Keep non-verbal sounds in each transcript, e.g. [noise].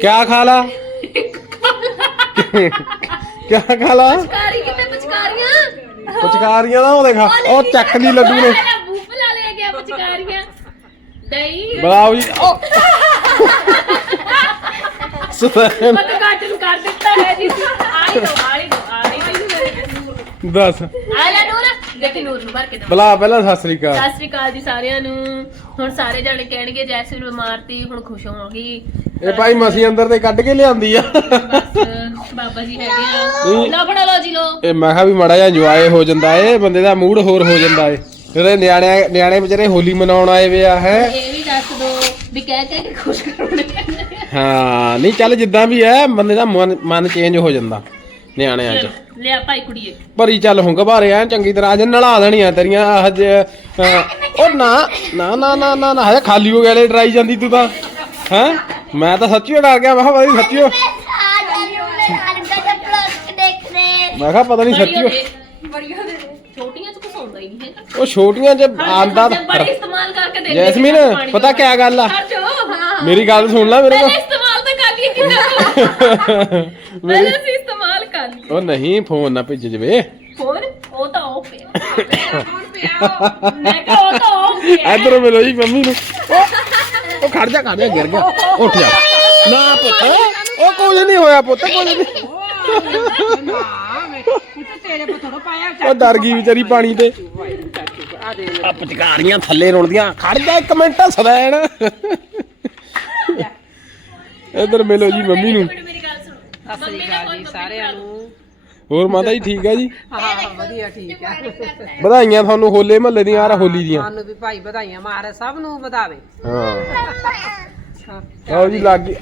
ਕਿਆ ਖਾ ਲਾ? ਕਿਆ ਖਾ ਲਾ? ਪਚਕਾਰੀ ਕਿਤੇ ਪਚਕਾਰੀਆਂ ਪਚਕਾਰੀਆਂ ਦਾ ਉਹ ਦੇਖਾ ਉਹ ਚੱਕ ਲਈ ਲੱਡੂ ਨੇ। ਬੂਫ ਲਾ ਗਿਆ ਪਚਕਾਰੀਆਂ ਨਹੀਂ ਬਲਾਓ ਜੀ। ਉਹ। ਸੁਣ ਮਤ ਘੱਟ ਨੂੰ ਕਰ ਦਿੱਤਾ ਹੈ ਜੀ। ਆਈ ਦੋ ਆਈ ਦੋ ਆਈ ਦੋ ਦੱਸ। ਆ ਲੈ ਨੂਰ। ਦੇਖੀ ਨੂਰ ਨੂੰ ਭਰ ਕੇ ਦੋ ਬਲਾ ਪਹਿਲਾਂ ਸਤਿ ਸ੍ਰੀ ਅਕਾਲ। ਸਤਿ ਸ੍ਰੀ ਅਕਾਲ ਜੀ ਸਾਰਿਆਂ ਨੂੰ। ਹੁਣ ਸਾਰੇ ਜਾਣੇ ਕਹਿਣਗੇ ਜੈਸਮੀਨ ਬਿਮਾਰ ਤੀ ਹੁਣ ਖੁਸ਼ ਹੋਵਾਂਗੀ। ਇਹ ਭਾਈ ਮਸੀਂ ਅੰਦਰ ਤੇ ਕੱਢ ਕੇ ਲਿਆਂਦੀ ਆ। ਬਸ ਬਾਬਾ ਜੀ ਹੈਗੇ ਆ। ਲਓ ਫੜਾ ਲਓ ਜੀ ਲੋ ਇਹ ਮੈਂ ਕਿਹਾ ਵੀ ਮਾੜਾ ਜਿਹਾ ਇੰਜੋਏ ਹੋ ਜਾਂਦਾ ਏ ਬੰਦੇ ਦਾ ਮੂਡ ਹੋਰ ਹੋ ਜਾਂਦਾ ਏ। ਜਿਹੜੇ ਨਿਆਣੇ ਨਿਆਣੇ ਵਿਚਾਰੇ ਹੋਲੀ ਮਨਾਉਣ ਆਏ ਵੇ ਆ ਹੈ। ਇਹ ਵੀ ਦੱਸ ਦੋ ਵੀ ਕਹਿ ਕਹਿ ਕੇ ਖੁਸ਼ ਕਰਾਉਣੇ ਹਾਂ ਨਹੀਂ ਚੱਲ ਜਿੱਦਾਂ ਵੀ ਹੈ ਬੰਦੇ ਦਾ ਮਨ ਚੇਂਜ ਹੋ ਜਾਂਦਾ। ਨਿਆਣਿਆਂ 'ਚ ਲਿਆ ਭਾਈ ਕੁੜੀਏ ਭਰੀ ਚੱਲ ਹੁਣ ਘਬਾਰੇ ਆ ਚੰਗੀ ਤਰ੍ਹਾਂ ਅੱਜ ਨਲਾ ਦੇਣੀਆਂ ਤੇਰੀਆਂ ਅੱਜ ਅਹ, ਉਹ ਨਾ ਨਾ ਨਾ ਨਾ ਨਾ ਨਾ ਹਜੇ ਖਾਲੀ ਹੋ ਗਿਆ ਲੈ ਡਰਾਈ ਜਾਂਦੀ ਤੂੰ ਤਾਂ। ਹੈ? ਮੈਂ ਤਾਂ ਸੱਚੀਓ ਡਰ ਗਿਆ ਮੈਂ ਕਿਹਾ ਪਤਾ ਨਹੀਂ ਸੱਚੀਓ ਮੈਂ ਕਿਹਾ ਪਤਾ ਨਹੀਂ ਸੱਚੀਓ ਬੜੀਆਂ ਦੇ। ਛੋਟੀਆਂ ਚ ਕੁਛ ਹੁੰਦਾ ਹੀ ਨਹੀਂ ਹੈਗਾ। ਉਹ ਛੋਟੀਆਂ 'ਚ ਆਂਦਾ ਬੜੀ ਇਸਤੇਮਾਲ ਕਰਕੇ ਦੇਖ ਜੈਸਮੀਨ, ਪਤਾ ਕਿਆ ਗੱਲ ਆ? ਹਾਂ ਮੇਰੀ ਗੱਲ ਸੁਣ ਲੈ ਮੇਰੇ ਕੋਲ। ਇਸਤੇਮਾਲ ਤਾਂ ਕਰ ਲਈ। ਕਿੰਨਾ [laughs] ਪਹਿਲੇ ਲਈ ਉਹ ਨਹੀਂ ਫੋਨ ਨਾ ਭੇਜ ਜਵੇ। ਹੋਰ? ਉਹ ਤਾਂ ਉਹ ਪਿਆ। [coughs] ਮੈਂ ਕਿਹਾ ਉਹ ਤਾਂ ਉਹ ਪਿਆ। ਇੱਧਰ ਮਿਲੋ ਜੀ ਮੰਮੀ ਨੂੰ। ਉਹ ਉਹ ਖੜ ਜਾ ਖੜ ਜਾ ਗਿਰ ਗਿਆ। ਉੱਠ ਜਾ। ਨਾ ਪੁੱਤ ਉਹ ਕੁਝ ਨਹੀਂ ਹੋਇਆ ਪੁੱਤ ਕੁਝ ਨਹੀਂ। ਉਹ ਡਰ ਗਈ ਵਿਚਾਰੀ ਪਾਣੀ ਤੇ। ਆ ਪਚਕਾਰੀਆਂ ਥੱਲੇ ਰੁਲਦੀਆਂ। ਖੜ ਜਾ ਇੱਕ ਮਿੰਟ ਸਵੈਣ। ਇੱਧਰ ਮਿਲੋ ਜੀ ਮੰਮੀ ਨੂੰ ਇੱਕ ਮਿੰਟ ਮੇਰੀ ਗੱਲ ਸੁਣੋ ਸਤਿ ਸ੍ਰੀ ਅਕਾਲ ਜੀ ਸਾਰਿਆਂ ਨੂੰ। ਹੋਰ ਮਾਤਾ ਜੀ ਠੀਕ ਹੈ ਜੀ? ਹਾਂ ਵਧੀਆ ਠੀਕ ਆ। ਵਧਾਈਆਂ ਤੁਹਾਨੂੰ ਹੋਲੇ ਮਹੱਲੇ ਦੀਆਂ ਆ ਹੋਲੀ ਦੀਆਂ। ਸਾਨੂੰ ਵੀ ਭਾਈ ਵਧਾਈਆਂ ਮਾਰੇ ਸਭ ਨੂੰ ਵਧਾਵੇ। ਹਾਂ। ਆਓ ਜੀ ਲੱਗ ਗਈ।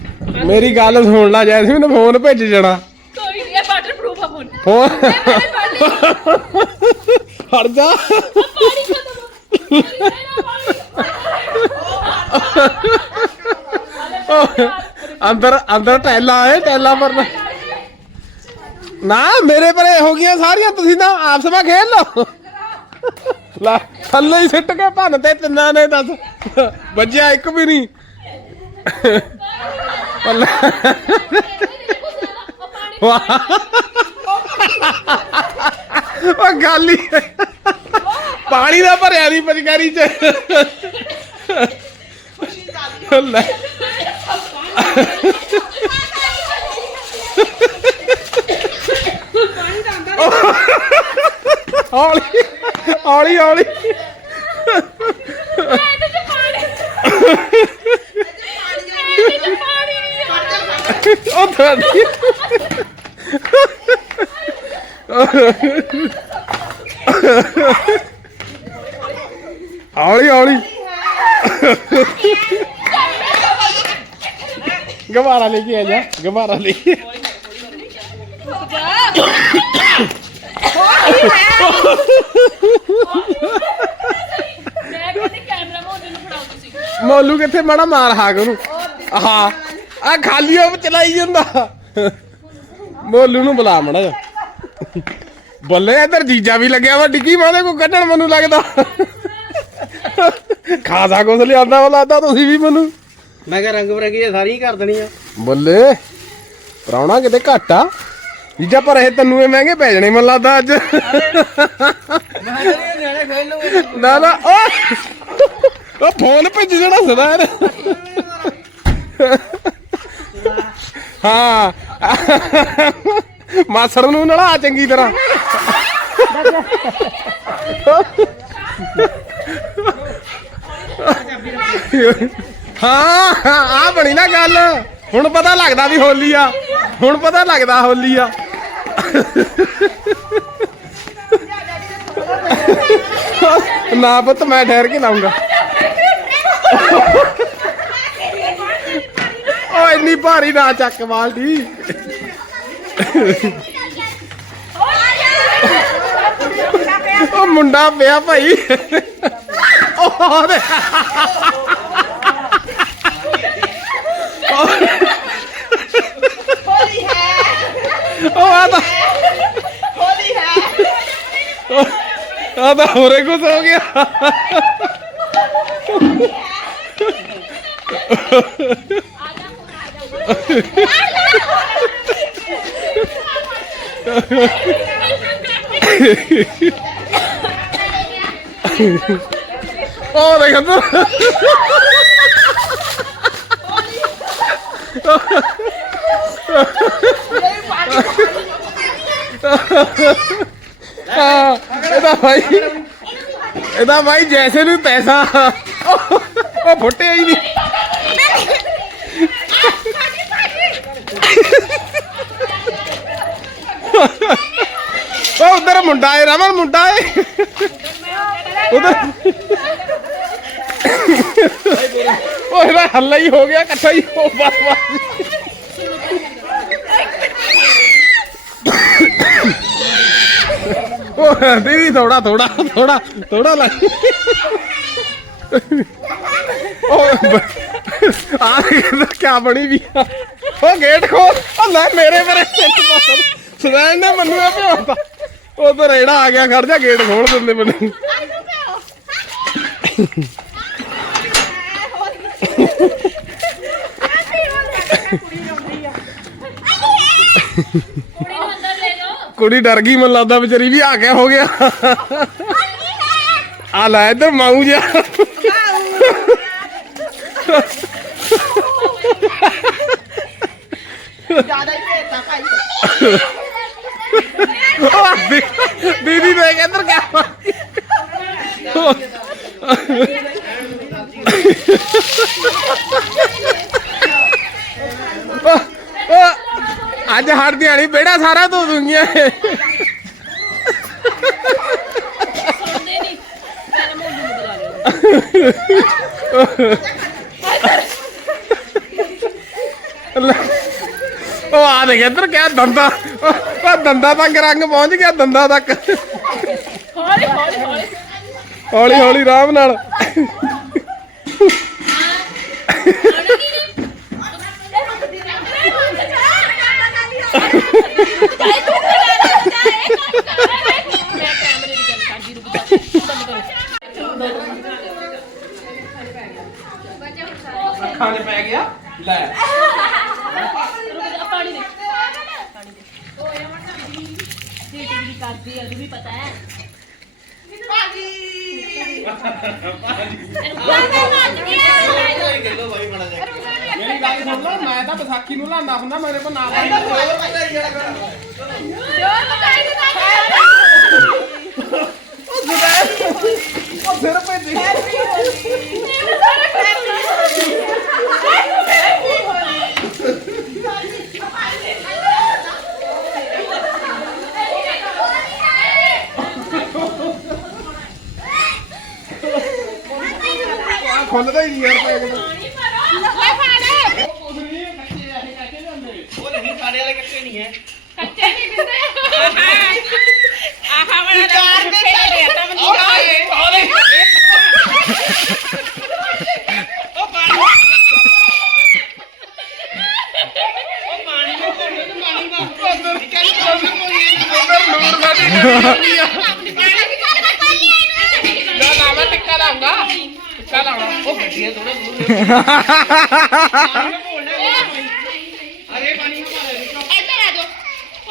ਮੇਰੀ ਗੱਲ ਸੁਣ ਲੈ ਜੈਸਮੀਨ ਫੋਨ ਭੇਜ ਜਾਣਾ ਕੋਈ ਨਹੀਂ ਇਹ ਵਾਟਰ ਪ੍ਰੂਫ ਆ ਫੋਨ ਫੋਨ ਹਟ ਜਾ। ਪਾਣੀ ਖਤਮ ਅੰਦਰ ਅੰਦਰ ਟੈਲਾ ਹੈ ਟੈਲਾ ਪਰ ਨਾ, ਮੇਰੇ ਪਰੇ ਹੋ ਗਈਆਂ ਸਾਰੀਆਂ, ਤੁਸੀਂ ਤਾਂ ਆਪਸ ਵਿੱਚ ਖੇਡ ਲਓ। ਲੈ, ਥੱਲੇ ਹੀ ਸਿੱਟ ਕੇ ਭੰਨ ਤੇ ਤਿੰਨਾਂ ਨੇ ਦੱਸ। ਵੱਜਿਆ ਇੱਕ ਵੀ ਨਹੀਂ। ਵਾਹ। ਉਹ ਗੱਲ ਹੀ ਪਾਣੀ ਦਾ ਭਰਿਆ ਨਹੀਂ ਪਚਕਾਰੀ ਚ। ਲੈ। ਹੌਲੀ ਹੌਲੀ ਹੌਲੀ ਇਹਦੇ ਚ ਪਾਣੀ ਇਹਦੇ ਚ ਪਾਣੀ ਨਹੀਂ ਆ ਉਹ ਤੁਹਾਡੀ ਹੌਲੀ ਹੌਲੀ ਗਵਾਰਾ ਲੈ ਕੇ ਆ ਜਾ ਮੋਲੂ ਕਿੱਥੇ ਮਾੜਾ ਮਾਰ ਹਾਕ ਉਹਨੂੰ। ਆਹ ਆ ਖਾਲੀ ਉਹ ਚਲਾਈ ਜਾਂਦਾ। ਮੋਲੂ ਨੂੰ ਬੁਲਾ ਮੜਾ ਜਾ ਬੱਲੇ, ਇਧਰ ਜੀਜਾ ਵੀ ਲੱਗਿਆ ਵਾ, ਡਿੱਗੀ ਮਾਦੇ ਕੋ ਕੱਢਣ ਮੈਨੂੰ ਲੱਗਦਾ। ਖਾਸਾ ਕੁਛ ਲਿਆਂਦਾ ਵਾ ਲੱਗਦਾ ਤੁਸੀਂ ਵੀ ਮੈਨੂੰ। ਮੈਂ ਕਿਹਾ ਰੰਗ ਬਰੰਗੀਆਂ ਸਾਰੀਆਂ ਕਰ ਦੇਣੀਆਂ ਬੱਲੇ, ਪ੍ਰਾਹੁਣਾ ਕਿਤੇ ਘੱਟ ਆ। ਜੀਜਾ, ਪਰ ਇਹ ਤੈਨੂੰ ਇਹ ਮਹਿੰਗੇ ਪੈ ਜਾਣੇ, ਮੈਨੂੰ ਲੱਗਦਾ ਅੱਜ। ਮੈਂ ਕਿਹਾ ਨਿਆਣੇ ਖੇਡ ਲੂਗੇ ਨਾ ਨਾ ਉਹ ਉਹ ਫੋਨ ਭੇਜ ਜਿਹੜਾ ਸਦਾ ਯਾਰ ਹਾਂ। ਮਾਸੜ ਨੂੰ ਨਲਾ, ਚੰਗੀ ਤਰ੍ਹਾਂ। ਹਾਂ ਆ ਬਣੀ ਨਾ ਗੱਲ। ਹੁਣ ਪਤਾ ਲੱਗਦਾ ਵੀ ਹੋਲੀ ਆ। ਹੁਣ ਪਤਾ ਲੱਗਦਾ ਹੋਲੀ ਆ। ਨਾ ਪੁੱਤ, ਮੈਂ ਠਹਿਰ ਕੇ ਲਾਉਂਗਾ। ਓ, ਇੰਨੀ ਭਾਰੀ ਨਾ ਚੱਕ ਬਾਲਟੀ। ਉਹ ਮੁੰਡਾ ਪਿਆ ਭਾਈ। ਉਹ ਦੇ ਉਹ ਆ ਤਾਂ ਆ ਤਾਂ ਹੋਰੇ ਕੁਝ ਹੋ ਗਿਆ। ਉਹ ਦੇਖ ਤੂੰ ਹਾਂ, ਇਹਦਾ ਭਾਈ ਇਹਦਾ ਭਾਈ ਜੈਸੇ ਨੂੰ ਪੈਸਾ। ਉਹ ਫੁੱਟਿਆ ਹੀ ਨਹੀਂ। ਉਹ ਉਧਰ ਮੁੰਡਾ ਏ ਰਮਨ ਮੁੰਡਾ ਏ। ਉਧਰ। ਉਹ ਇਹਦਾ ਹੱਲਾ ਹੀ ਹੋ ਗਿਆ ਇਕੱਠਾ ਹੀ ਹੋ ਬਸ ਬਸ। ਉਹ ਦੀਦੀ, ਥੋੜਾ ਥੋੜਾ ਥੋੜਾ ਥੋੜਾ ਲੱਗ। ਉਹ ਆ ਇਹਦਾ ਕੀ ਬਣੀ ਵੀ ਆ। ਉਹ ਗੇਟ ਖੋਲ। ਉਹ ਲੈ ਮੇਰੇ ਮੇਰੇ ਸਿੱਟ ਮਾਰ ਸੁਣਾਇ ਨੇ ਮੈਨੂੰ ਇਹ ਪਿਆਉਂਦਾ ਉਹ ਤਾਂ ਰੇੜਾ ਆ ਗਿਆ, ਖੜ ਜਾ, ਗੇਟ ਖੋਲ ਦਿੰਦੇ ਮੈਨੂੰ। ਕੁੜੀ ਨੂੰ ਅੰਦਰ ਕੁੜੀ ਡਰ ਗਈ ਮੈਨੂੰ ਲੱਗਦਾ ਵਿਚਾਰੀ ਵੀ ਆ ਗਿਆ ਹੋ ਗਿਆ। ਆ ਲੈ ਇੱਧਰ ਮਾਊ ਜਾ ਉਹ ਦੀ- ਦੀਦੀ ਦੇਖ ਇੱਧਰ ਕਿਆ ਉਹ- ਉਹ ਅੱਜ ਬੇੜਾ ਸਾਰਾ ਧੋ ਦੂੰਗੀਆਂ। ਸੁਣਦੇ ਨਹੀਂ ਪਹਿਲਾਂ ਮੋਲੂ ਨੂੰ ਬੁਲਾ ਲਿਓ ਉਹ ਆ ਦੇਖ, ਇੱਧਰ ਕਿਆ ਦੰਦਾ, ਉਹ ਉਹ ਦੰਦਾ ਤੱਕ ਰੰਗ ਪਹੁੰਚ ਗਿਆ, ਦੰਦਾ ਤੱਕ। ਹੌਲੀ ਹੌਲੀ। ਹੌਲੀ ਹੌਲੀ ਹੌਲੀ ਆਰਾਮ ਨਾਲ ਮੈਂ ਕੈਮਰੇ ਦੀ ਗੱਲ ਕਰਦੀ ਰੁਕ ਜਾ ਬੰਦ ਕਰੋ ਅੱਖਾਂ 'ਚ ਪੈ ਗਿਆ ਲੈ ਰੁਕ ਜਾ ਪਾਣੀ ਦੇ ਪਾਣੀ ਦੇ ਟੀਟੀ ਵੀ ਕਰਦੀ ਹੈ ਵੀ ਪਤਾ ਹੈ ਮੇਰੀ ਗੱਲ ਸੁਣ ਲਓ ਮੈਂ ਤਾਂ ਵਿਸਾਖੀ ਨੂੰ ਲਾਂਦਾ ਹੁੰਦਾ ਮੇਰੇ ਕੋਲ ਨਾ ਉਹ ਸਿਰ ਭੇਜੀ ਖੁੱਲਦਾ ਹੀ ਨਹੀਂ ਯਾਰ ਪੈ ਗਿਆ ਉਹ ਨਹੀਂ ਸਾਡੇ ਵਾਲੇ ਕੱਚੇ ਨਹੀਂ ਹੈ ਕੱਚੇ ਨਹੀਂ ਦਿੰਦੇ ਆਹਾ ਵਾਲਾ ਚਾਰ ਦੇ ਛੇੜੇ ਤਾਂ ਉਹ ਪਾਣੀ ਨੂੰ ਪਾਣੀ ਨੂੰ ਪਾਣੀ ਦਾ ਉਧਰ ਨੂਰ ਸਾਡੀ ਡਰੀ ਨਾ ਨਾ ਮੈਂ ਟਿੱਕਾ ਲਾਉਂਗਾ ਟਿੱਕਾ ਲਾਉਣਾ ਉਹ ਗੱਡੀ ਹੈ ਥੋੜਾ ਦੂਰ ਅਰੇ ਪਾਣੀ ਨੂੰ ਪਾਣੀ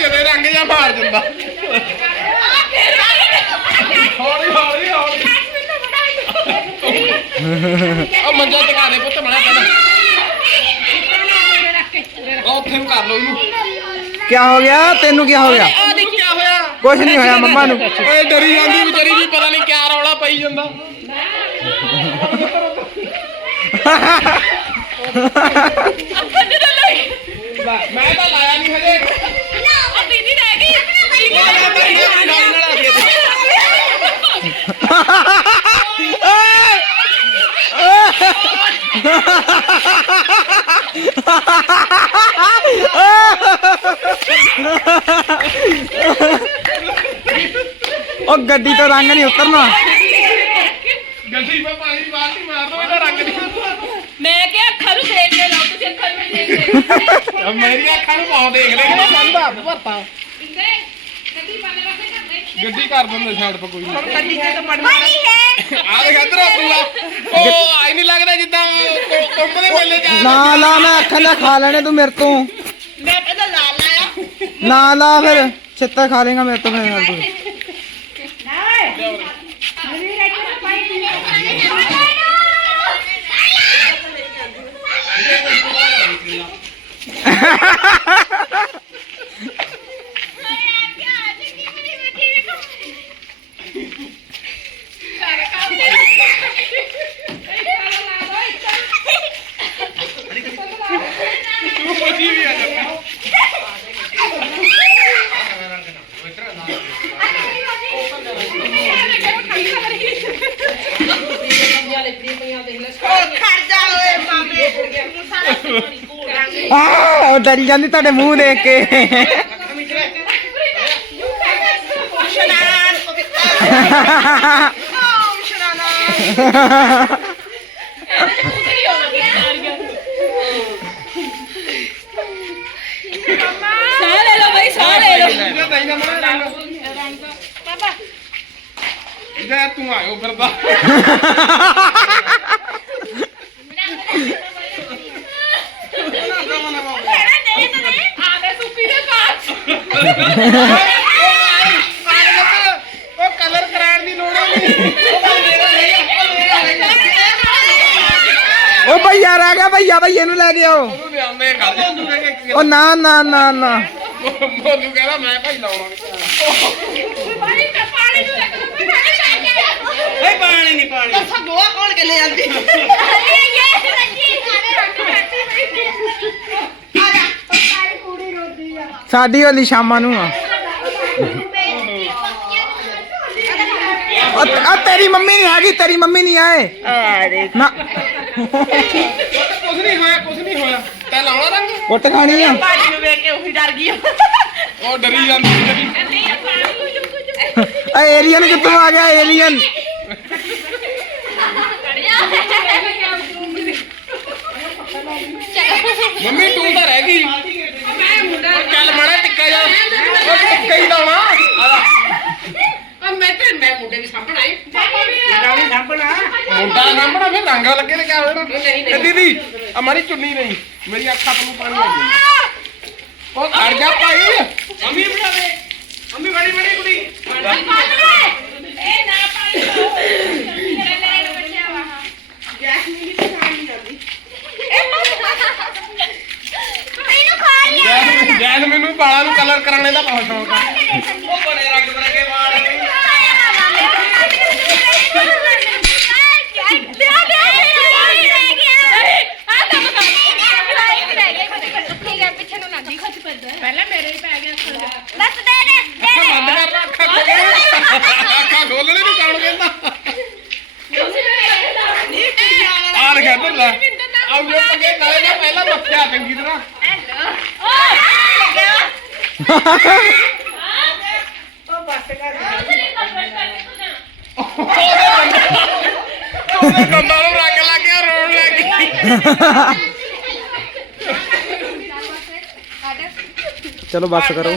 ਜਦੇ ਰੰਗ ਜਾਂ ਮਾਰ ਦਿੰਦਾ। ਹੌਲੀ ਹੌਲੀ ਹੌਲੀ। ਆ ਮੰਜਾ ਟਿਕਾ ਦੇ ਪੁੱਤ ਮਣਾ ਕਹਿੰਦਾ ਉਹ ਉੱਥੇ ਕਰ ਲਓ ਇਹਨੂੰ। ਕੀ ਹੋ ਗਿਆ? ਤੈਨੂੰ ਕੀ ਹੋ ਗਿਆ? ਆ ਦੇਖੀ ਕੀ ਹੋਇਆ। ਕੁਝ ਨਹੀਂ ਹੋਇਆ ਮੰਮਾ ਨੂੰ। ਓਏ ਡਰੀ ਜਾਂਦੀ ਵਿਚਾਰੀ ਵੀ ਪਤਾ ਨਹੀਂ ਕਿਆ ਰੌਲਾ ਪਈ ਜਾਂਦਾ। [laughs] ਮੈਂ ਤਾਂ ਲਾਇਆ ਨਹੀਂ ਹਜੇ ਆ ਦੀਦੀ ਰਹਿ ਗਈ ਉਹ ਗੱਡੀ ਤੋਂ ਰੰਗ ਨਹੀਂ ਉਤਰਨਾ। ਗੱਡੀ ਮੈਂ ਪਾਣੀ ਦੀ ਬਾਲਟੀ ਮਾਰ ਦੋ ਇਹਦਾ ਰੰਗ ਨਹੀਂ ਮੈਂ ਕਿਹਾ ਅੱਖਾਂ ਨੂੰ ਦੇਖ ਕੇ ਲਾਓ ਤੁਸੀਂ ਅੱਖਾਂ ਨੂੰ ਦੇਖ ਕੇ ਮੇਰੀਆਂ ਅੱਖਾਂ ਨੂੰ ਬਹੁਤ ਦੇਖ ਲੈ ਕਿ ਬੰਦਾ ਹੱਥ ਭਰਤਾ। ਗੱਡੀ ਕਰ ਦਿੰਦੇ ਸਾਈਡ ਪਰ ਕੋਈ ਨਹੀਂ। ਗੱਡੀ ਤੇ ਤਾਂ ਪੜਨਾ ਆ ਦੇਖ ਇੱਧਰ ਆ ਤੂੰ ਉਹ ਆਈ ਨਹੀਂ ਲੱਗਦਾ ਜਿੱਦਾਂ ਦੇ ਮੇਲੇ ਚ ਨਾ ਲਾ ਮੈਂ ਅੱਖਾਂ ਦਾ ਖਾ ਲੈਣੇ ਤੂੰ ਮੇਰੇ ਤੋਂ। ਲਾਇਆ ਨਾ ਲਾ ਫਿਰ ਛਿੱਤਰ ਖਾ ਲੇਗਾ ਮੇਰੇ ਤੋਂ ਫਿਰ ਤੂੰ। ਆ ਡਰ ਜਾਂਦੀ ਤੁਹਾਡੇ ਮੂੰਹ ਦੇਖ ਕੇ। ਸਾਹ ਲੈ ਲਓ ਬਈ ਸਾਹ ਲੈ ਲਓ। ਪਾਪਾ ਇਹਦਾ ਤੂੰ ਆਇਓ ਫਿਰਦਾ [laughs] ਆਵੇ ਸੁੱਪੀ ਦੇ ਕਾਚ ਉਹ ਕਲਰ ਕਰਾਉਣ ਦੀ ਲੋੜ ਹੀ ਨਹੀਂ ਉਹ ਮੇਰਾ ਨਹੀਂ ਉਹ ਮੇਰਾ ਨਹੀਂ ਉਹ ਭਈਆ ਰਹਿ ਗਿਆ ਭਈਆ ਭਈਏ ਨੂੰ ਲੈ ਕੇ ਆਓ। ਉਹਨੂੰ ਲਿਆਉਂਦੇ ਕਰ ਦੇ ਉਹ ਨਾ ਨਾ ਨਾ ਨਾ। ਮੋਨੂ ਕਹਿੰਦਾ ਮੈਂ ਭਾਈ ਲਾਉਣਾ ਪਾਣੀ ਤੇ ਪਾਣੀ ਨਹੀਂ ਪਾਣੀ। ਦੱਸੋ ਗੋਆ ਕੌਣ ਕੇ ਲੈ ਜਾਂਦੀ ਸਾਡੀ ਹੋਲੀ ਸ਼ਾਮਾਂ ਨੂੰ ਆ। ਆ ਤੇਰੀ ਮੰਮੀ ਨਹੀਂ ਹੈਗੀ ਤੇਰੀ ਮੰਮੀ ਨਹੀਂ ਆਏ। ਨਾ। ਕੁਝ ਨਹੀਂ ਹੋਇਆ ਕੁਝ ਨਹੀਂ ਹੋਇਆ। ਤੈ ਲਾਉਣਾ ਰੰਗ? ਕੁੱਟ ਖਾਣੀ ਆ। ਭਾਜੀ ਨੂੰ ਵੇਖ ਕੇ ਉਹੀ ਡਰ ਗਈ ਉਹ ਡਰੀ ਜਾਂਦੀ ਆ ਏਲੀਅਨ ਕਿੱਥੋਂ ਆ ਗਿਆ ਏਲੀਅਨ? ਮੰਮੀ ਤੂੰ ਤਾਂ ਰਹਿ ਗਈ। ਮੁੰਡਾ ਚੱਲ ਮਾੜਾ ਟਿੱਕਾ ਜਾ। ਉਹ ਟਿੱਕਾ ਹੀ ਲਾਉਣਾ। ਮੈਂ ਤੇ ਮੈਂ ਮੁੰਡੇ ਵੀ ਸਾਹਮਣੇ ਆਈ ਨਹੀਂ ਸਾਂਭਣਾ। ਮੁੰਡਾ ਸਾਹਮਣਾ ਫਿਰ ਰੰਗ ਲੱਗੇ ਨੇ ਕਿਆ ਹੋਣਾ? ਇਹ ਦੀਦੀ ਆ ਮਾਰੀ ਚੁੰਨੀ ਨਹੀਂ ਮੇਰੀ ਅੱਖਾਂ ਤੋਂ ਪਾਣੀ ਆ ਗਿਆ ਉਹ ਖੜ ਜਾ ਭਾਈ। ਮੰਮੀ ਬਣਾ ਦੇ ਮੰਮੀ ਬੜੀ ਬੜੀ ਕੁੜੀ ਇਹ ਨਾ ਪਾਣੀ ਤੇਰਾ ਲੈਣ ਬੱਚਾ ਵਾ ਜੈਨ ਜੈਨ ਮੈਨੂੰ ਬਾਲਾਂ ਨੂੰ ਕਲਰ ਕਰਾਉਣੇ ਦਾ ਬਹੁਤ ਸ਼ੌਂਕ ਆ। ਉਹ ਬੜੇ ਰੰਗ ਬਰੰਗੇ ਵਾਲ ਪਹਿਲਾਂ ਮੇਰੇ ਹੀ ਪੈ ਗਿਆ ਬੰਦ ਕਰ ਲਾ ਅੱਖਾਂ ਖੋਲ ਅੱਖਾਂ ਖੋਲਣੇ ਨੂੰ ਕੌਣ ਕਹਿੰਦਾ? ਆ ਲਗਾ ਇੱਧਰ ਲੈ। ਆਉ ਜੋ ਪੱਗੇ ਨਾਲੇ ਨਾ ਪਹਿਲਾਂ ਮੱਥਿਆ ਚੰਗੀ ਤਰ੍ਹਾਂ। ਉਹਦੇ ਦੰਦਾਂ ਨੂੰ ਰੰਗ ਲੱਗ ਗਿਆ ਰੋਣ ਲੱਗ ਗਈ ਚਲੋ ਬੱਸ ਕਰੋ।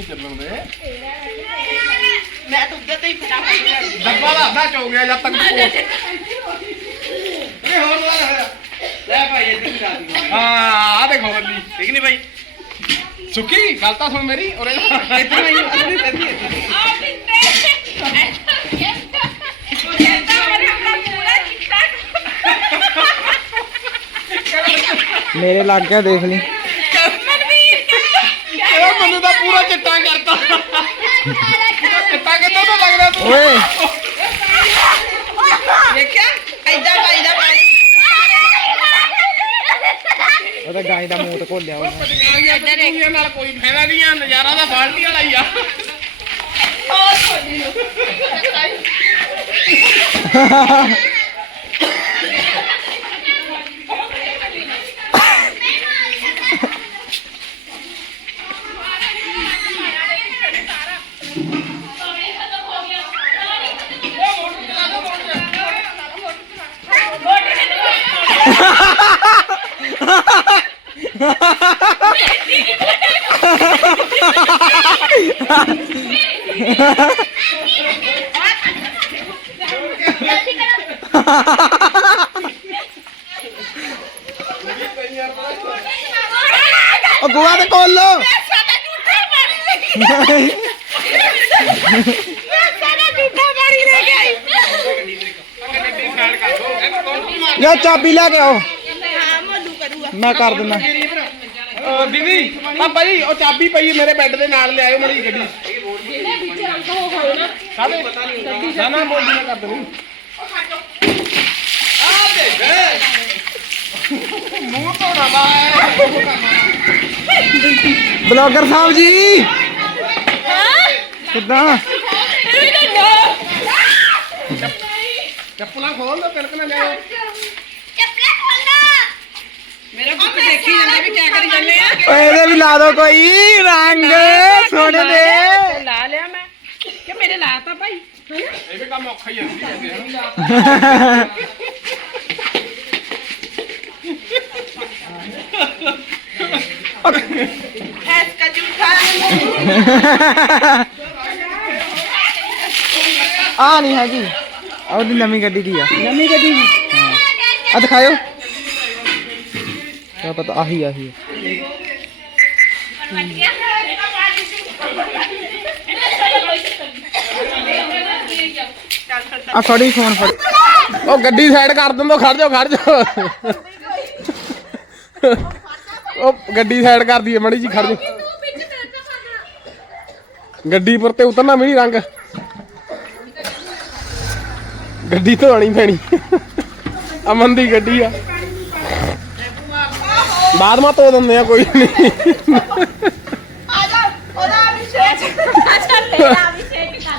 ਚੱਲਣ ਦੇ ਮੈਂ ਤਾਂ ਉੱਤੇ ਤੇ ਹੀ ਫਟਾਫਟ ਡੱਬਾ ਦਾ ਅੱਧਾ ਚੋ ਗਿਆ ਜਦ ਤੱਕ ਤੂੰ ਇਹ ਹੋਰ ਵਾਲਾ ਹੋਇਆ। ਲੈ ਭਾਈ ਇੱਧਰ ਵੀ ਲਾ ਦੀ ਹਾਂ ਆ ਦੇਖੋ ਬੱਲੀ ਠੀਕ ਨਹੀਂ ਭਾਈ? ਸੁੱਕੀ ਗੱਲ ਤਾਂ ਸੁਣ ਮੇਰੀ ਉਰੇ ਇੱਧਰ ਆਈ ਇੱਧਰ ਵੀ ਇੱਧਰ ਮੇਰੇ ਲੱਗ ਗਿਆ ਦੇਖ ਲਈ। ਇਹ ਮੈਨੂੰ ਤਾਂ ਪੂਰਾ ਚਿੱਟਾ ਕਰਤਾ। ਚਿੱਟਾ ਕਿੱਥੋਂ ਤੋਂ ਲੱਗਦਾ ਤੂੰ? ਓਏ। ਗਾਈ ਪਾਣੀ ਦਾ ਮੂੰਹ ਤੇ ਘੋਲਿਆ ਹੋਇਆ। ਪਚਕਾਰੀਆਂ ਪਚਕੂਰੀਆਂ ਨਾਲ ਕੋਈ ਫਾਇਦਾ ਨਹੀਂ ਆ ਨਜ਼ਾਰਾ ਤਾਂ ਬਾਲਟੀ ਵਾਲਾ ਹੀ ਆ। [laughs] [laughs] ਉਹ ਗੋਆ ਤੇ ਕੋਲ ਲੋ ਯਾ ਚਾਬੀ ਲੈ ਕੇ ਆਓ। ਮੈਂ ਕਰ ਦਿੰਦਾ। ਅਹ ਦੀਦੀ ਆ ਭਾਈ ਉਹ ਚਾਬੀ ਪਈ ਹੈ ਮੇਰੇ ਬੈੱਡ ਦੇ ਨਾਲ ਲਿਆਇਓ ਮੜੀ ਗੱਡੀ। ਕਾਹਦੇ ਨਾ ਨਾ ਬੋਲੀ ਨਾ ਕਰ ਦੇਣੀ ਆ ਦੇਖ। ਮੂੰਹ ਧੋਣਾ ਵਾ। ਬਲੌਗਰ ਸਾਹਿਬ ਜੀ। ਕਿੱਦਾਂ? ਚੱਪਲਾਂ ਖੋਲ ਦੋ ਤਿਲਕ ਨਾ ਜਾਓ ਮੇਰਾ ਪੁੱਤ ਦੇਖੀ ਜਾਂਦਾ ਵੀ ਕੀ ਕਰੀ ਜਾਂਦੇ ਆ। ਓਏ ਇਹਦੇ ਵੀ ਲਾ ਦੋ ਕੋਈ ਰੰਗ ਸੋਨੇ ਦੇ। ਲਾ ਲਿਆ ਮੈਂ। ਕਿ ਮੇਰੇ ਲਾਤਾ ਭਾਈ? ਇਹ ਵੀ ਕੰਮ ਔਖਾ ਹੀ ਹੈ ਐਸ ਕਾ ਝੂਠਾ ਆ ਨਹੀਂ ਹੈਗੀ। ਉਹਦੀ ਨਵੀਂ ਗੱਡੀ ਦੀ ਆ। ਨਵੀਂ ਗੱਡੀ ਦੀ। ਆ ਦਿਖਾਇਓ। ਕਿਆ ਪਤਾ, ਆਹੀ ਆਹੀ ਆ। ਫੜੀ, ਫੋਨ ਫੜ। ਉਹ ਗੱਡੀ ਸਾਈਡ ਕਰ ਦਿੰਦੋ, ਖੜ ਜਾਓ ਖੜ ਜਾਓ। ਉਹ ਗੱਡੀ ਸਾਈਡ ਕਰ ਦਈਏ, ਮੜੀ ਜੀ ਖੜ ਜਾਓ। ਗੱਡੀ ਪਰ ਤੇ ਉਤਰਨਾ ਵੀ ਰੰਗ। ਗੱਡੀ ਧੋਣੀ ਪੈਣੀ। ਅਮਨ ਦੀ ਗੱਡੀ ਆ। ਬਾਅਦ ਮਾ ਧੋ ਦਿੰਦੇ ਆ ਕੋਈ ਨਹੀਂ ਅੱਛਾ ਤੇਰਾ ਵੀ ਛੇਕ ਕਰ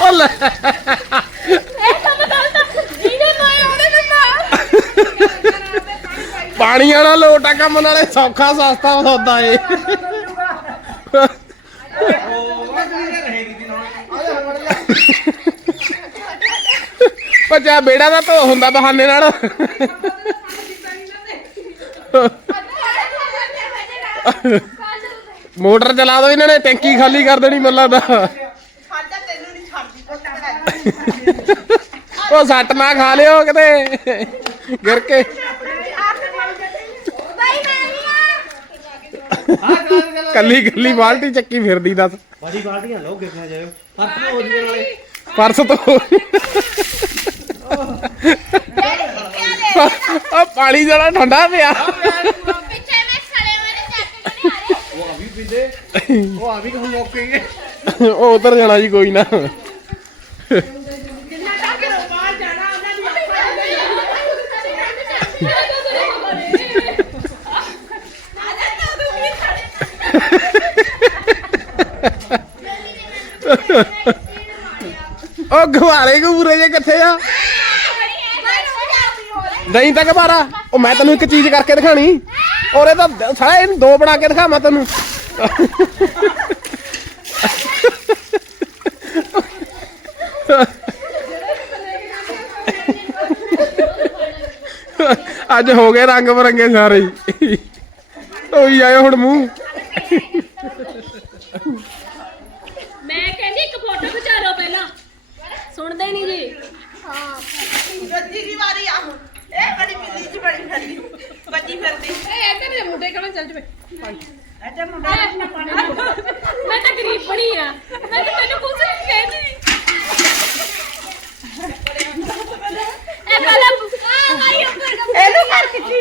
ਉਹ ਲੈ ਇਹ ਤਾਂ ਬਤਾ ਜਿਹਨੇ ਪਾਇਆ ਉਹਨੇ ਵੀ ਪਾ ਪਾਣੀ ਵਾਲਾ ਲੋਟਾ ਕੰਮ ਨਾਲੇ ਸੌਖਾ ਸਸਤਾ ਸੌਦਾ ਏ ਪਚਾ ਬੇੜਾ ਦਾ ਧੋ ਹੁੰਦਾ ਬਹਾਨੇ ਨਾਲ। ਮੋਟਰ ਚਲਾ ਦੋ ਇਹਨਾਂ ਨੇ ਟੈਂਕੀ ਖਾਲੀ ਕਰ ਦੇਣੀ ਮੱਲਾ ਦਾ। ਉਹ ਸੱਟ ਨਾ ਖਾ ਲਿਓ ਕਿਤੇ। ਗਿਰ ਕੇ। ਕੱਲੀ ਕੱਲੀ ਬਾਲਟੀ ਚੱਕੀ ਫਿਰਦੀ ਦੱਸ। ਬੜੀ ਬਾਲਟੀਆਂ ਲਓ ਗਿਰਨਾ ਜਾਇਓ। ਹੱਥ ਨੂੰ ਪਰਸ ਤੋਂ ਆ ਪਾਣੀ ਜਰਾ ਠੰਡਾ ਪਿਆ। ਪਿੱਛੇ ਮੈਂ ਖੜੇ ਵਾਲੇ ਚੱਕ ਕੇ ਉਹ ਆ ਵੀ ਪੀਂਦੇ। ਉਹ ਆ ਵੀ ਕਹੂੰ ਮੌਕੇ ਉਹ ਉਤਰ ਜਾਣਾ ਜੀ ਕੋਈ ਨਾ। ਉਹ ਘਵਾਰੇ ਘੂਰੇ ਜੇ ਕਿੱਥੇ ਆ? ਨਹੀਂ ਤਾਂ ਘਬਾਰਾ। ਉਹ ਮੈਂ ਤੈਨੂੰ ਇੱਕ ਚੀਜ਼ ਕਰਕੇ ਦਿਖਾਣੀ। ਔਰੇ ਤਾਂ ਸਾਲਾ ਇਹਨੂੰ ਦੋ ਬਣਾ ਕੇ ਦਿਖਾਵਾਂ ਤੈਨੂੰ। ਅੱਜ ਹੋ ਗਏ ਰੰਗ ਬਰੰਗੇ ਸਾਰੇ। ਹੀ ਹੋਈ ਆਏ ਹੁਣ ਮੂੰਹ ਮੈਂ ਕਹਿੰਦੀ ਇੱਕ ਫੋਟੋ ਖਿਚਾ ਲਓ ਪਹਿਲਾਂ ਸੁਣਦੇ ਨਹੀਂ ਜੀ ਰੱਜੀ ਦੀ ਵਾਰੀ ਆ ਹੁਣ ਇਹ ਬੜੀ ਬਿੱਲੀ ਚ ਬੜੀ ਫਿਰਦੀ ਬੱਜੀ ਫਿਰਦੀ ਇਹ ਇੱਧਰ ਦੇ ਮੁੰਡੇ ਕਹਾਂ ਚੱਲ ਜਵੇ ਅੱਛਾ ਮੁੰਡਾ ਬਣੀ ਆ। ਮੈਂ ਤਾਂ ਤੈਨੂੰ ਕੁਝ ਨਹੀਂ। ਕਹਿੰਦੀ ਇਹ ਪਹਿਲਾਂ ਇਹਨੂੰ ਕਰ ਕਿੱਥੇ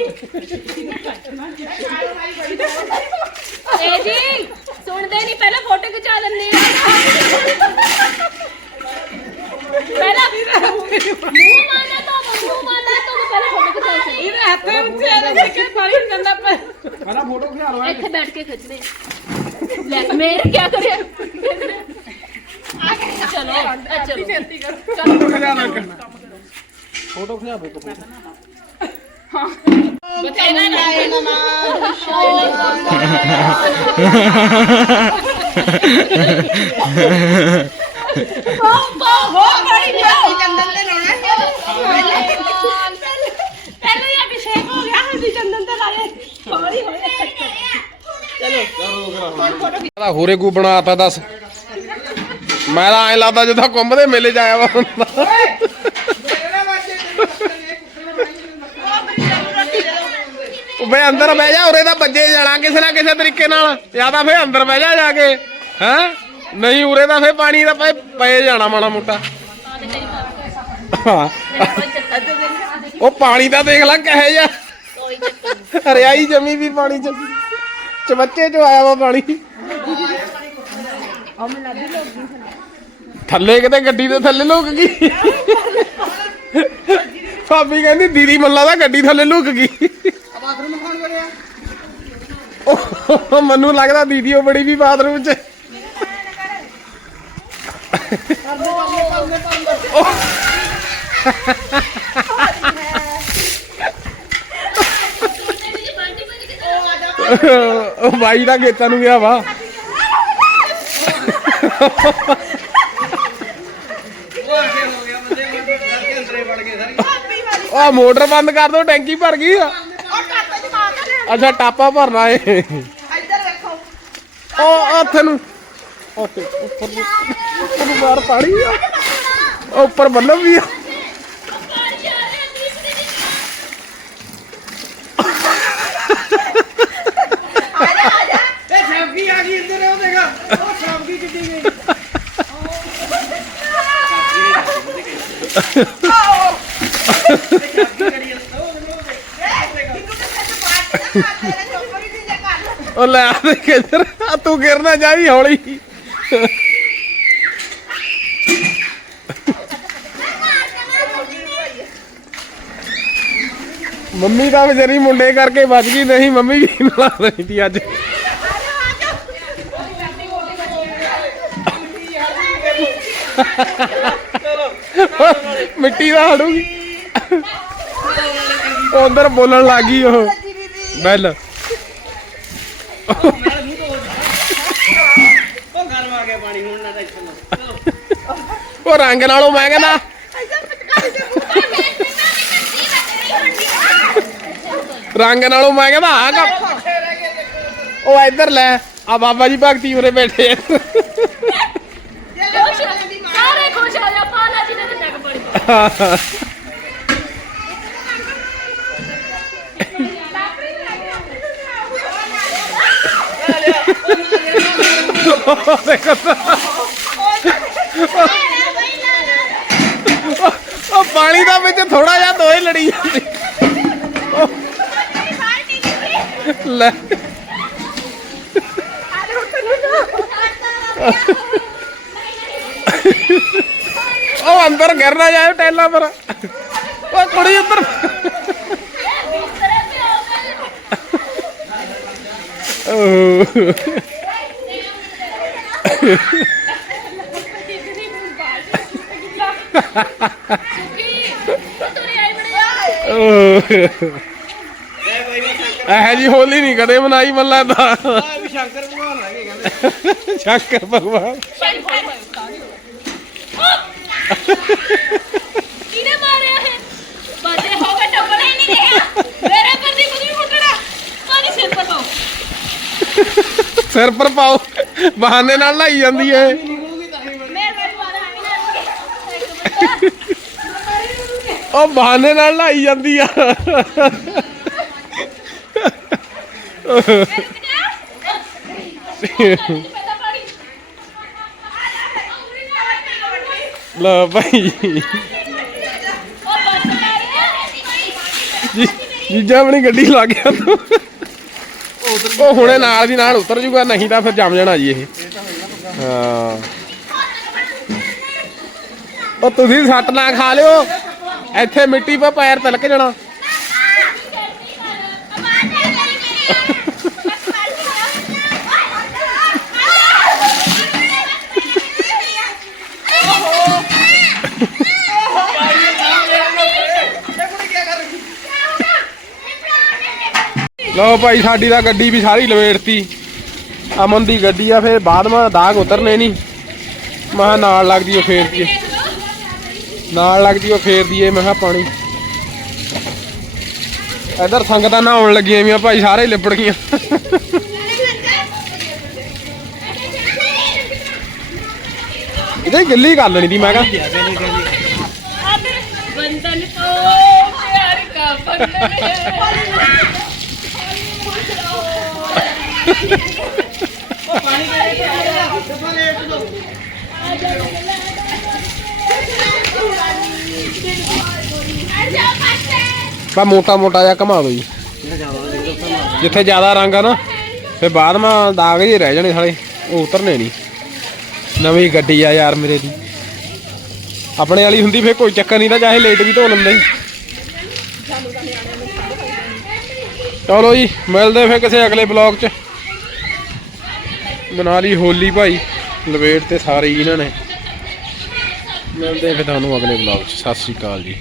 ਇਹ ਜੀ ਸੁਣਦੇ ਨਹੀਂ ਪਹਿਲਾਂ ਫੋਟੋ ਖਿਚਾ ਲੈਂਦੇ ਆ। ਪਹਿਲਾਂ ਮੂੰਹ ਮਾਰਨਾ ਤਾਂ ਮੂੰਹ ਮਾਰਨਾ ਤਾਂ ਪਹਿਲਾਂ ਫੋਟੋ ਖਿਚਾ ਇਹਦੇ ਹੱਥੇ ਉੱਤੇ ਆ ਕੇ ਪਾਣੀ ਪਰ ਪਹਿਲਾਂ ਫੋਟੋ ਖਿਚਾ ਲਓ ਇੱਥੇ ਬੈਠ ਕੇ ਖਿੱਚਦੇ ਲੈ ਮੇਰੇ ਕੀ ਕਰਿਆ? ਚਲੋ ਆ ਚਲੋ। ਫੋਟੋ ਖਿਚਾ ਲਓ ਇੱਕ ਫੋਟੋ ਖਿਚਾ ਫੇ ਬਥੇਰਾ ਨਾ ਨਾ ਹੋ ਬੜੀ ਲਿਆਈ ਚੰਦਨ ਤੇ ਲਾਉਣਾ ਪਹਿਲਾਂ ਹੀ ਅਭਿਸ਼ੇਕ ਹੋ ਗਿਆ ਹਲਦੀ ਚੰਦਨ ਤੇ ਲਾ ਲੈ ਹੌਲੀ ਹੌਲੀ ਦਾ ਹੋਰੇ ਕੋ ਬਣਾਤਾ ਦੱਸ। ਮੈਂ ਤਾਂ ਐ ਲੱਗਦਾ ਜਿੱਦਾਂ ਕੁੰਭ ਦੇ ਮੇਲੇ 'ਚ ਆਇਆ ਵਾ ਹੁੰਦਾ ਉਹ ਅੰਦਰ ਬਹਿ ਜਾ, ਉਰੇ ਤਾਂ ਵੱਜੇ ਜਾਣਾ ਕਿਸੇ ਨਾ ਕਿਸੇ ਤਰੀਕੇ ਨਾਲ। ਜਾਂ ਤਾਂ ਫੇ ਅੰਦਰ ਬਹਿ ਜਾ ਜਾ ਕੇ, ਹੈ? ਨਹੀਂ, ਉਰੇ ਤਾਂ ਫੇ ਪਾਣੀ ਦਾ ਪਏ ਪਏ ਜਾਣਾ ਮਾੜਾ ਮੋਟਾ। ਉਹ ਪਾਣੀ ਦਾ ਦੇਖ ਲੈ ਕਹੇ ਜਾ ਹਰਿਆਈ ਜਮੀ ਵੀ ਪਾਣੀ ਚ। ਚਮੱਚੇ ਚ ਆਇਆ ਵਾ ਪਾਣੀ। ਥੱਲੇ ਕਿਤੇ ਗੱਡੀ ਦੇ ਥੱਲੇ ਲੁਕ ਗਈ। ਭਾਬੀ ਕਹਿੰਦੀ ਦੀਦੀ ਮੱਲਾ ਦਾ ਗੱਡੀ ਥੱਲੇ ਲੁਕ ਗਈ। ਉਹ ਮੈਨੂੰ ਲੱਗਦਾ ਦੀਦੀ ਉਹ ਬੜੀ ਵੀ ਬਾਥਰੂਮ ਚ। ਉਹ ਬਾਈ ਦਾ ਗੇਤਾ ਨੂੰ ਗਿਆ ਵਾ। ਅੰਦਰੇ ਉਹ ਮੋਟਰ ਬੰਦ ਕਰ ਦੋ, ਟੈਂਕੀ ਭਰ ਗਈ ਆ। ਅੱਛਾ, ਟਾਪਾ ਭਰਨਾ ਏ। ਇੱਧਰ ਵੇਖੋ ਉਹ ਉੱਥੇ ਨੂੰ ਉੱਥੇ ਉੱਪਰ ਨੂੰ- ਬਾਹਰ ਪਾਣੀ ਆ। ਉਹ ਉੱਪਰ ਬੱਲਬ ਵੀ ਆ ਇਹ ਸ਼ਾਮਕੀ ਆ ਗਈ ਇੱਧਰ ਉਹ ਦੇਖਾ ਉਹ ਸ਼ਾਮਕੀ ਕਿੱਡੀ ਗਈ ਉਹ ਲੈ ਆ ਦੇ ਕਿਧਰ? ਆ ਤੂੰ ਗਿਰਨਾ ਜਾਈ ਹੌਲੀ? ਮੰਮੀ ਤਾਂ ਵਿਚਾਰੀ ਮੁੰਡੇ ਕਰਕੇ ਬਚ ਗਈ, ਨਹੀਂ ਮੰਮੀ ਵੀ ਨਾਲ ਰਹੀ ਸੀ ਅੱਜ। ਮਿੱਟੀ ਦਾ ਹੜੂਗੀ ਉਹ ਅੰਦਰ ਬੋਲਣ ਲੱਗ ਗਈ ਉਹ। ਬੈਲ। ਉਹ ਗਰਮ ਆ ਗਿਆ ਪਾਣੀ ਹੁਣ ਨਾ ਟੈਨਸ਼ਨ ਲਓ ਉਹ ਰੰਗ ਨਾਲੋਂ ਮੈਂ ਕਹਿੰਦਾ ਰੰਗ ਨਾਲੋਂ ਮੈਂ ਕਹਿੰਦਾ ਆ ਕੰਮ ਉਹ ਇੱਧਰ ਲੈ ਆ ਬਾਬਾ ਜੀ ਭਗਤੀ ਉਰੇ ਬੈਠੇ ਆ। ਸਾਰੇ ਖੁਸ਼ ਹੋ ਜਾ ਪਾਲਾ ਜੀ ਨੇ ਤਾਂ ਜੱਗ ਬੜੀ [laughs] ਉਹ ਪਾਣੀ ਦਾ ਵਿੱਚ ਥੋੜਾ ਜਿਹਾ ਦੋਏ ਲੜੀ ਜਾਂਦੇ। ਲੈ। ਉਹ ਅੰਦਰ ਗਿਰਨਾ ਜਾਏ ਟੈਲਾਂ ਪਰ। ਉਹ ਕੁੜੀ ਉੱਧਰ। ਓਹ। [laughs] ਇਹ ਜੀ ਹੋਲੀ ਨਹੀਂ ਕਦੇ ਮਨਾਈ ਮਨ ਲੱਗਦਾ ਸ਼ੰਕਰ ਭਗਵਾਨ। ਹੈਗੇ ਕਹਿੰਦੇ ਸ਼ੰਕਰ ਭਗਵਾਨ ਕਿਨੇ ਮਾਰਿਆ ਹੈ ਬਾਜੇ ਹੋ ਟੱਪਣਾ ਹੀ ਨਹੀਂ ਰਿਹਾ। ਮੇਰੇ ਪਰ ਦੀ ਕੁਝ ਮੁੱਟਣਾ ਪਾਣੀ ਸਿਰ ਪਰ ਪਾਓ। ਸਿਰ ਪਰ ਪਾਓ, ਬਹਾਨੇ ਨਾਲ ਲਾਈ ਜਾਂਦੀ ਏ। ਹੈ ਉਹ ਬਹਾਨੇ ਨਾਲ ਲਾਈ ਜਾਂਦੀ ਆ। ਪਹਿਲਾਂ ਭਾਈ। ਉਹ ਜੀਜਾ ਆਪਣੀ ਗੱਡੀ ਲਾ ਗਿਆ ਤੂੰ। ਉਹ ਹੁਣੇ ਨਾਲ ਦੀ ਨਾਲ ਉਤਰ ਜੂਗਾ ਨਹੀਂ ਤਾਂ ਫਿਰ ਜੰਮ ਜਾਣਾ ਜੀ ਇਹ। ਹਾਂ। ਉਹ ਤੁਸੀਂ ਸੱਟ ਨਾ ਖਾ ਲਿਓ। ਇੱਥੇ ਮਿੱਟੀ 'ਪਾ ਪੈਰ ਤਿਲਕ ਜਾਣਾ। ਲਓ ਭਾਈ, ਸਾਡੀ ਤਾਂ ਗੱਡੀ ਵੀ ਸਾਰੀ ਲਵੇੜਤੀ। ਅਮਨ ਦੀ ਗੱਡੀ ਆ, ਫੇਰ ਬਾਅਦ ਮਾ ਦਾਗ ਉਤਰਨੇ ਨਹੀਂ ਮਹਾ ਨਾਲ ਲੱਗਦੀ ਉਹ ਫੇਰ ਦੀ ਨਾਲ ਲੱਗਦੀ ਉਹ ਫੇਰ ਦੀਏ, ਮੈਂ ਕਿਹਾ ਪਾਣੀ। ਇਧਰ ਸੰਗਤਾਂ ਨਹਾਉਣ ਲੱਗੀਆਂ ਵੀਆਂ, ਭਾਈ, ਸਾਰੇ ਲਿਪੜ ਗਈਆਂ। ਇਹਦੇ ਗਿੱਲੀ ਕਰ ਲੈਣੀ ਦੀ, ਮੈਂ ਕਿਹਾ। ਬੰਦਨ ਤੋਂ ਪਿਆਰ ਕਾ ਬੰਦਨ ਹੈ ਮੋਟਾ ਮੋਟਾ ਜਿਹਾ ਘਮਾ ਦੋ ਜੀ। ਜਿੱਥੇ ਜ਼ਿਆਦਾ ਰੰਗ ਆ ਨਾ, ਫਿਰ ਬਾਅਦ ਮਾ ਦਾਗ ਜਿਹੇ ਰਹਿ ਜਾਣੇ ਸਾਲੇ, ਉਹ ਉਤਰਨੇ ਨਹੀਂ। ਨਵੀਂ ਗੱਡੀ ਆ ਯਾਰ ਮੇਰੇ ਦੀ। ਆਪਣੇ ਵਾਲੀ ਹੁੰਦੀ ਫੇ ਕੋਈ ਚੱਕਰ ਨਹੀਂ ਤਾਂ ਚਾਹੇ ਲੇਟ ਵੀ ਧੋ ਲੈਂਦੇ। ਚਲੋ ਜੀ, ਮਿਲਦੇ ਫੇ ਕਿਸੇ ਅਗਲੇ ਬਲੌਗ 'ਚ। ਮਨਾ ਲਈ ਹੋਲੀ ਭਾਈ, ਲਵੇਟ ਤੇ ਸਾਰੇ ਹੀ ਇਹਨਾਂ ਨੇ। ਮਿਲਦੇ ਫਿਰ ਤੁਹਾਨੂੰ ਅਗਲੇ ਬਲੌਗ 'ਚ। ਸਤਿ ਸ੍ਰੀ ਅਕਾਲ ਜੀ।